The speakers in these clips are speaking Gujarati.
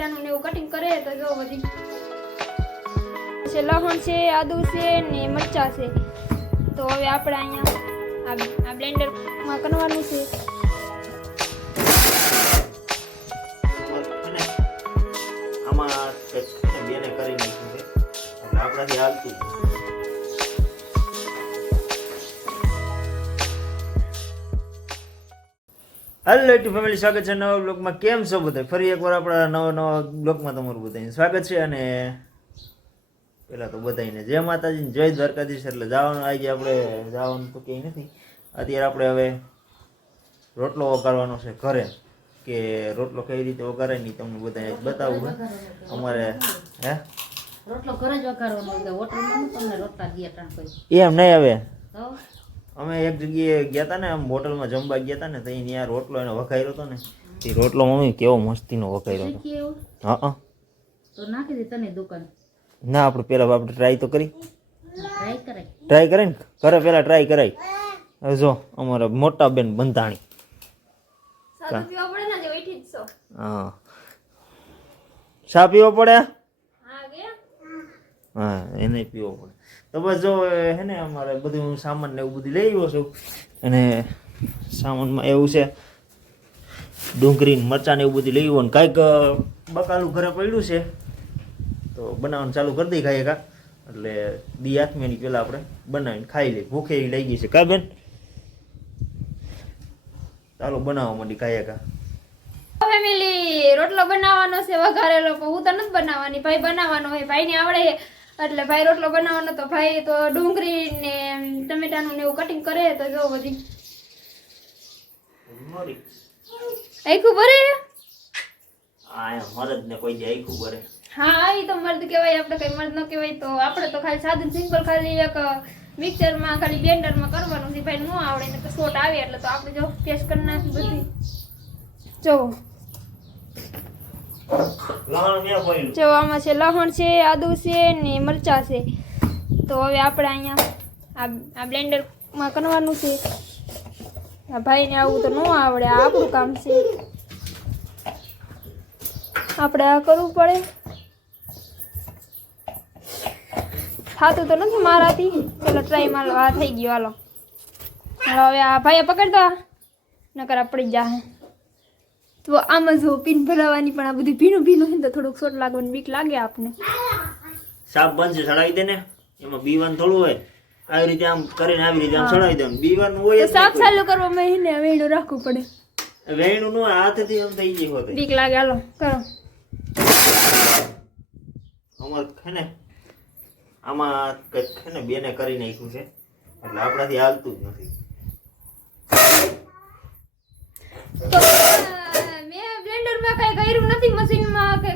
ટમેટાનું ને એવું કટિંગ કરે તો જો બધી લસણ છે, આદુ છે ને મરચા છે. તો હવે આપણે અહીંયા આ બ્લેન્ડરમાં કરવાનું છે. આમાં બેને કરી નાખ્યું છે એટલે આપણાથી હાલતું. હેલો યુટ્યુબ ફેમિલી, સ્વાગત છે નવા બ્લોગમાં. કેમ છો બધા? ફરી એકવાર આપણા નવા બ્લોગમાં તમારું બધાને સ્વાગત છે. અને પેલા તો બધાને જય માતાજી, જય દ્વારકાધીશ. એટલે જવાનું આજે આપણે જવાનું તો ક્યાંય નથી. અત્યારે આપણે હવે રોટલો વઘારવાનો છે ઘરે. કે રોટલો કઈ રીતે વઘારાય નહીં તમને બધાને બતાવું છે. અમારે હે રોટલો ઘરે જ વઘારવાનો છે, હોટલમાં તમને રોટલા દીયા ટાણ કોઈ એમ નહીં. હવે તો અમે એક જગ્યાએ ગયા હતા ને, આમ હોટલમાં જમવા ગયા હતા ને, તો ત્યાં રોટલો એને વઘાર્યો હતો ને. તે રોટલો મમ્મી કેવો મસ્તીનો વઘાર્યો હતો. કેવું હા તો નાખી દે તને દુકાન. ના, આપણે પેલા આપણે ટ્રાય તો કરી. ટ્રાય કરે ને ઘરે પેલા ટ્રાય કરાય. હવે જો અમારા મોટા બેન બંધાણી. સાદું પીવા પડે ને જે વૈઠી જ છો. હા, ચા પીવો પડે. હા કે હા, એને પીવો પડે. તો બસ જો હે ને અમારે બધું સામાન ને એવું બધું લઈ આવ્યો છું. અને સામાનમાં એવું છે ડુંગળી ને મરચાં ને એવું બધું લઈ આવ્યું. ને કાંઈક બકાલું ઘરે પડ્યું છે તો બનાવવાનું ચાલુ કરી દઈ ખાઈએ કા. એટલે દી આથમીની પહેલાં આપણે બનાવીને ખાઈ લઈએ. ભૂખે એવી લઈ ગઈ છે કા બેન? ચાલો બનાવવા માંડી ખાઈએ કા. ફેમિલી રોટલો બનાવવાનો છે વઘારેલો, પણ હું તો નથી બનાવવાની, ભાઈ બનાવવાનો હોય. ભાઈને આવડે છે એટલે ભાઈ રોટલો બનાવવાનો. તો ભાઈ તો ડુંગળી ને ટમેટાનું ને એવું કટિંગ કરે તો જો બધી આખું ભરે. આ મરદ ને કોઈ જાય આખું ભરે. હા, એ તો મર્દ કહેવાય, આપણે કઈ મર્દ ન કહેવાય. તો આપણે તો ખાલી સાદું સિમ્પલ ખાલી એક મિક્સરમાં ખાલી બ્લેન્ડરમાં કરવાનું છે. ભાઈ ન આવડે ને તો શોટ આવે એટલે તો આપણે જો પેસ્ટ કરી નાખી બધી. જો આમાં છે લસણ છે, આદુ છે ને મરચા છે. તો હવે આપણે અહીંયા આ બ્લેન્ડરમાં કરવાનું છે. આ ભાઈને આવું તો ન આવડે, આ આપણું કામ છે, આપણે આ કરવું પડે. થાતું તો નથી મારાથી, પેલો ટ્રાય મારો આ થઈ ગયો. હાલો હવે આ ભાઈએ પકડતા નકર આ પડી જાય. તો આમાં જો પીન ભરાવાની, પણ આ બધું ભીનું ભીનું છે તો થોડુંક શોટ લાગવાની બીક લાગે આપને. સાપ બનશે ચડાવી દે ને, એમાં બીવાનું થોડું હોય. આવી રીતે આમ કરીને આવી રીતે આમ ચડાવી દે. બીવાનું હોય તો સાપ ચાલુ કરવામાં એને વેણું રાખવું પડે. વેણું નો હાથથી આમ થઈ ગઈ હોત બીક લાગે. હાલો કરો. અમાર છે ને આમાં કંઈક છે ને બેને કરી નાખ્યું છે એટલે આપણાથી હાલતું જ નથી. તો મેં બ્લેન્ડરમાં કઈ કર્યું નથી, મશીનમાં કે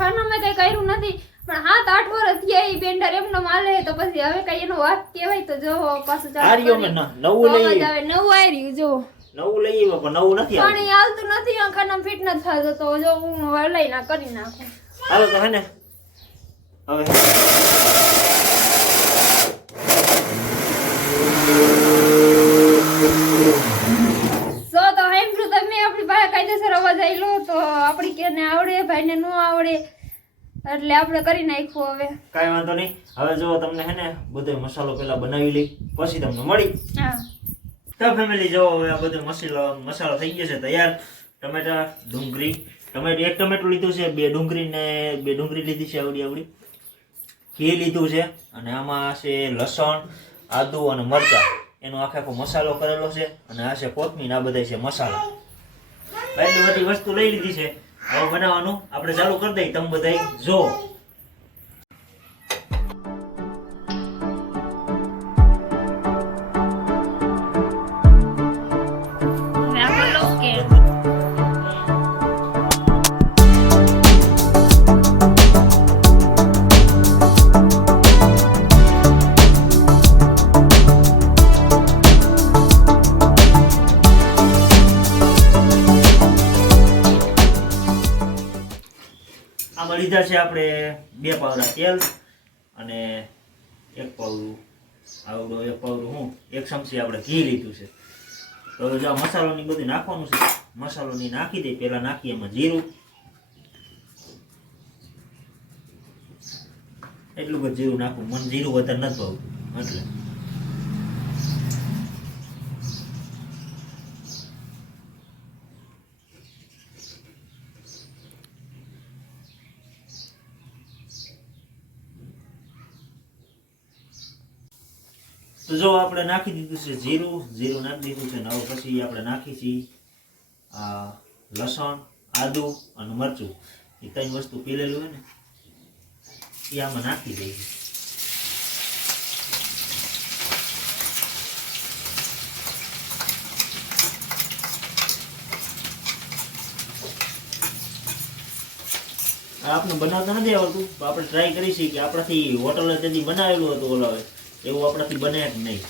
ખાનામાં કઈ કર્યું નથી, પણ 7-8 વર્ષ થયા એ બ્લેન્ડર એમનો માલે. તો પછી હવે કઈ એનો વાત કહેવાય તો જો પાછું આર્યો મે નવું લઈ આવે. નવું આવ્યું જો નવું લઈ આવ્યો પણ નવું નથી પણ એ હાલતું નથી. ખાનામાં ફિટ નથી થતું. તો જો હું લઈ ના કરી નાખું. હાલો તો હે ને હવે કાયદેસર અવાજ આવેલો તો આપણી કેને આવડે, ભાઈને ન આવડે એટલે આપણે કરી નાખ્યું. હવે કાંઈ વાંધો નહીં. હવે જો તમને હે ને બધો મસાલો પેલા બનાવી લઈ પછી તમને મળી. હા તો ફેમિલી જો હવે આ બધો મસાલો થઈ ગયો છે તૈયાર. ટમેટા, ડુંગળી, એક ટમેટું લીધું છે, 2 ડુંગળી ને 2 ડુંગળી લીધી છે આવડી. ઘી લીધું છે અને આમાં છે લસણ, આદુ અને મરચાં. એનો આખો મસાલો કરેલો છે. અને આ છે કોથમીર. આ બધા છે મસાલા. એટલી બધી વસ્તુ લઈ લીધી છે. હવે બનાવવાનું આપણે ચાલુ કરી દઈએ. તમે બધા જો લીધા છે આપણે 2 પાવડા તેલ અને 1 પાવડું આવડો 1 પાવડું 1 ચમચી આપણે ઘી લીધું છે. તો જો મસાલોની બધું નાખવાનું છે. મસાલોની નાખી દે. પહેલા નાખીએ એમાં જીરું, એટલું જ જીરું નાખું, મને જીરું વધારે નથી ભાવતું એટલે. તો જો આપણે નાખી દીધું છે જીરું નાખી દીધું છે ને હવે પછી આપણે નાખી છીએ લસણ, આદુ અને મરચું. એ ત્રણ વસ્તુ પીલેલું હોય ને એ આમાં નાખી દઈએ. આપણે બનાવતા નથી આવડતું, આપણે ટ્રાય કરી છીએ કે આપણાથી હોટલે તેથી બનાવેલું હતું ઓલાવે એવું આપણાથી બને જ નહીં.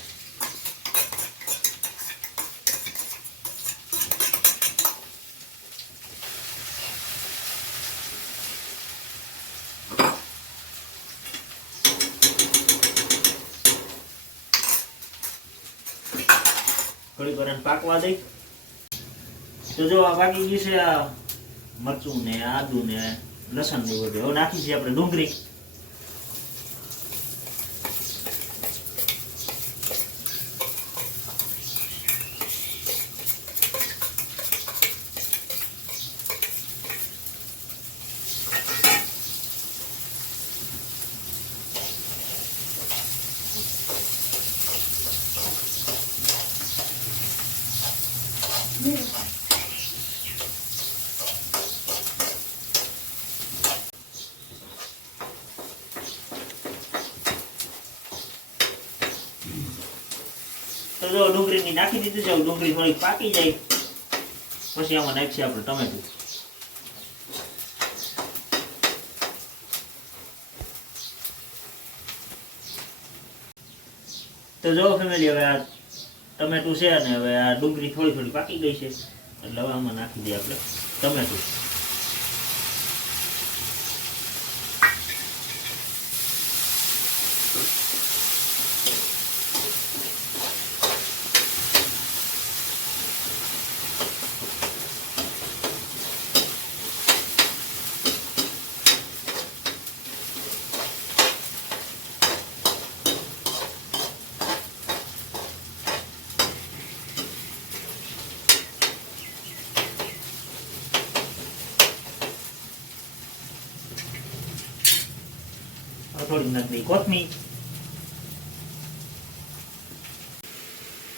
થોડી વાર પાકવા દઈ. તો જો આ પાકી ગયું છે આ મરચું ને આદુ ને લસણ ને બધું. હવે નાખી છે આપણે ડુંગળી. તો જો ડુંગળી નાખી દીધું છે. ડુંગળી થોડી પાકી જાય પછી આમાં નાખીએ આપણે ટમેટું. તો જો ફેમિલી હવે આ ટમેટું છે અને હવે આ ડુંગળી થોડી થોડી પાકી ગઈ છે એટલે હવે આમાં નાખી દઈએ આપણે ટમેટું. થોડી નાખી કોથમીર.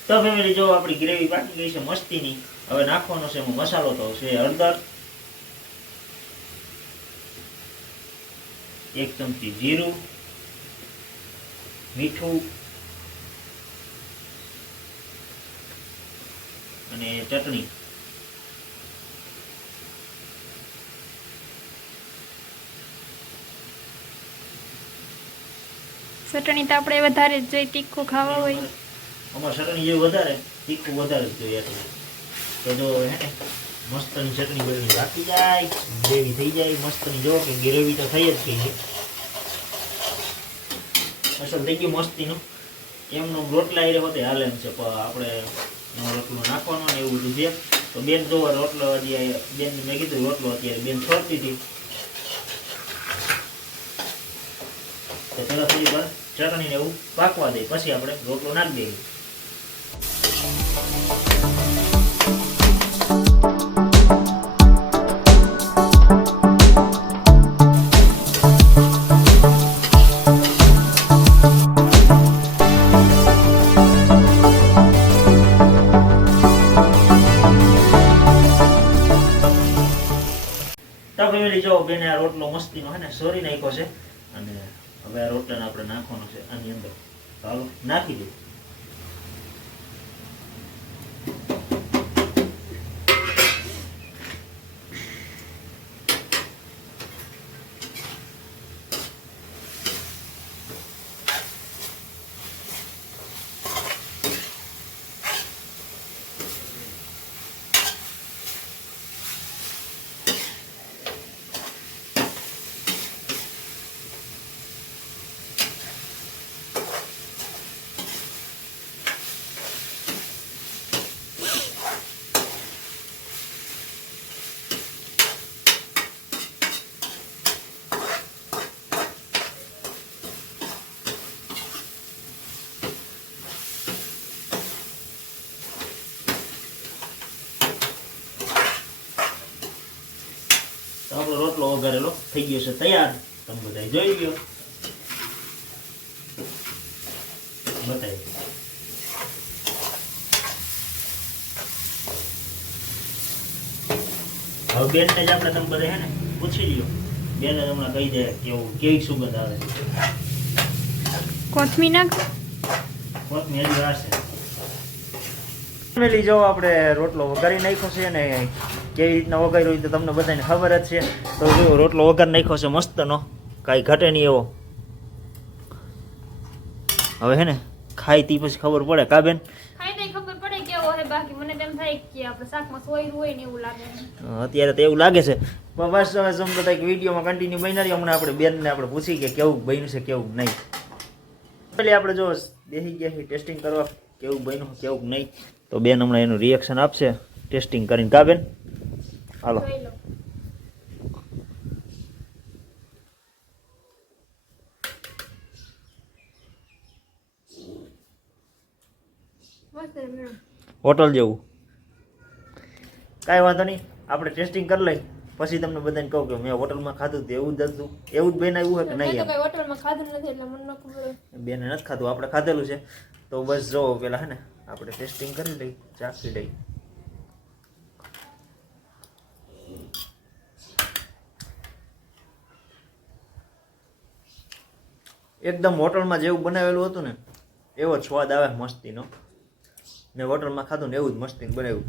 તો ફેમિલી જો આપણી ગ્રેવી પાકી ગઈ છે મસ્તીની. હવે નાખવાનો છે એમાં મસાલો. તો છે હળદર, 1 ચમચી જીરું, મીઠું અને ચટણી. ચટણી તો આપણે વધારે જ જોઈએ, તીખું ખાવા હોય. અમારે ચટણી જેવું વધારે, તીખું વધારે જ જોઈએ. તો જો હે ને મસ્તની ચટણી બની રાખી જાય, ગ્રેવી થઈ જાય મસ્તની. જો કે ગ્રેવી તો થઈ જ ગઈ છે, અસલ થઈ ગયું મસ્તીનું. એમનો રોટલા એ હોતે હાલે એમ છે, પણ આપણે રોટલો નાખવાનો ને એવું બધું છે. તો બેન જો રોટલો હજી બેન મેં કીધું રોટલો અત્યારે બેન છોડતી હતી. તો પેલા થોડી વાર ચટણી ને એવું પાકવા દે પછી આપણે રોટલો નાખી દઈએ. તો ફેમિલી જો બેને આ રોટલો મસ્તીનો હે ને સોરી નાખ્યો છે અને હવે આ રોટલાને આપણે નાખવાનો છે આની અંદર. ચાલો નાખી દઈએ. તો આપણો રોટલો વઘારેલો થઈ ગયો છે તૈયાર. તમે બધા જોઈ લ્યો. બતાવી હવે બેનને જ આપણે તમે બધા હે ને પૂછી લ્યો. બેને હમણાં કહી દે કેવી સુગંધ આવે છે. કોથમી નાખ. કોથમીર હજી વાર છે. ફેમિલી જો આપણે રોટલો વઘારી નાખ્યો છે ને કેવી રીતના વઘાર્યો તો તમને બધાને ખબર જ છે. તો જો રોટલો વઘારી નાખ્યો છે મસ્તનો, કાંઈ ઘટે નહીં એવો. હવે હે ને ખાઈ તી પછી ખબર પડે કા બેન? ખાઈ તો ખબર પડે કેવો હે, બાકી મને તેમ થાય કે આપણે શાકમાં સોયરું હોય ને એવું લાગે. અત્યારે તો એવું લાગે છે પણ બસ હવે સમજો એક વિડીયોમાં કન્ટિન્યુ બન્યા રહીએ. હમણાં આપણે બેનને આપણે પૂછી કે કેવું બન્યું છે કેવું નહીં. એટલે આપણે જો બેસી ગયા છીએ ટેસ્ટિંગ કરવા કેવું બન્યું કેવું નહીં. તો બેન હમણાં એનું રિએક્શન આપશે ટેસ્ટિંગ કરીને. કા બેન? હાલો. જોઈ લો. મસ્ત છે મેડમ. હોટલ જેવું. કાંઈ વાંધો નહીં, આપણે ટેસ્ટિંગ કરી લઈ પછી તમને બધાને કહું કે મેં હોટલમાં ખાધું તો એવું જ હતું, એવું જ બનાવ્યું હોય કે મેં નહીં. તો કઈ હોટલમાં ખાધું નથી એટલે મને ન ખબર હોય. બેને નથી ખાધું, આપણે ખાધેલું છે. તો બસ જો પેલા હે ને આપણે ટેસ્ટિંગ કરી લઈ, ચાખી લઈ. એકદમ હોટલમાં જેવું બનાવેલું હતું ને એવો જ સ્વાદ આવે મસ્તીનો. મેં હોટલમાં ખાધું ને એવું જ મસ્તી બનાવ્યું.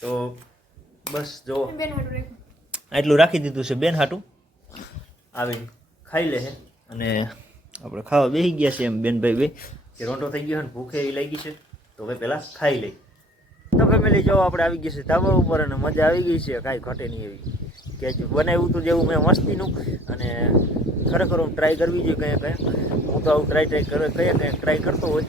તો બસ જો બેન હાટું રાખ્યું. આટલું રાખી દીધું છે બેન હાટું. આવી ખાઈ લે છે અને આપણે ખાવા બેસી ગયા છે એમ બેનભાઈ બે કે રોંઢો થઈ ગયો છે ને ભૂખે એ લાગી છે. તો હવે પહેલાં ખાઈ લઈ. તો ફેમિલી જો આપણે આવી ગયા છે ધાબા ઉપર અને મજા આવી ગઈ છે, કાંઈ ઘટે નહીં એવી. કે બનાવ્યું હતું જેવું મેં મસ્તીનું. અને ખરેખર હું ટ્રાય કરવી જોઈએ કંઈ હું તો આવું ટ્રાય ટ્રાય કરતો હોય.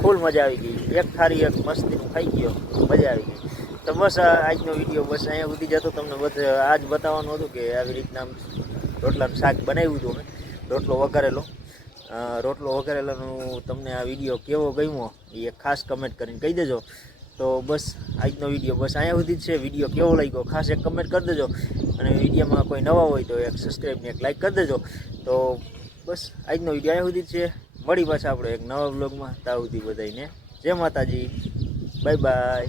ફૂલ મજા આવી ગઈ. એક થાળી એક મસ્તીનું ખાઈ ગયો, મજા આવી ગઈ. તો બસ આજનો વિડીયો બસ અહીંયા સુધી જતો. તમને આજ બતાવવાનું હતું કે આવી રીતના રોટલાનું શાક બનાવ્યું હતું મેં, રોટલો વઘારેલાનું. તમને આ વિડીયો કેવો ગમ્યો એ એક ખાસ કમેન્ટ કરીને કહી દેજો. તો બસ આજનો વિડીયો બસ અહીંયા સુધી જ છે. વિડીયો કેવો લાગ્યો ખાસ એક કમેન્ટ કરી દેજો. અને વિડીયોમાં કોઈ નવા હોય તો એક સબસ્ક્રાઈબ ને એક લાઈક કરી દેજો. તો બસ આજનો વિડીયો અહીંયા સુધી જ છે. મળી પાછા આપણે એક નવા બ્લોગમાં. ત્યાં સુધી બધાને જય માતાજી, બાય બાય.